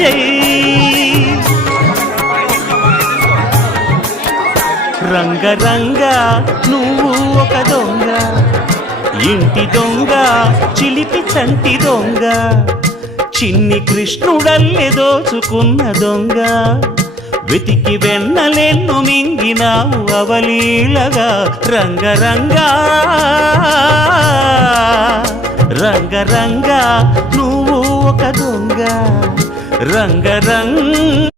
జై. రంగ రంగ నువ్వు ఒక దొంగ, ఇంటి దొంగ చిలిపి చంటి దొంగ, చిన్ని కృష్ణుడల్లె దోచుకున్న దొంగ, వెతికి వెన్నలెన్ను మింగినావు అవలీలగా. రంగ రంగ రంగ రంగ నువ్వు ఒక దొంగ, రంగ రంగ.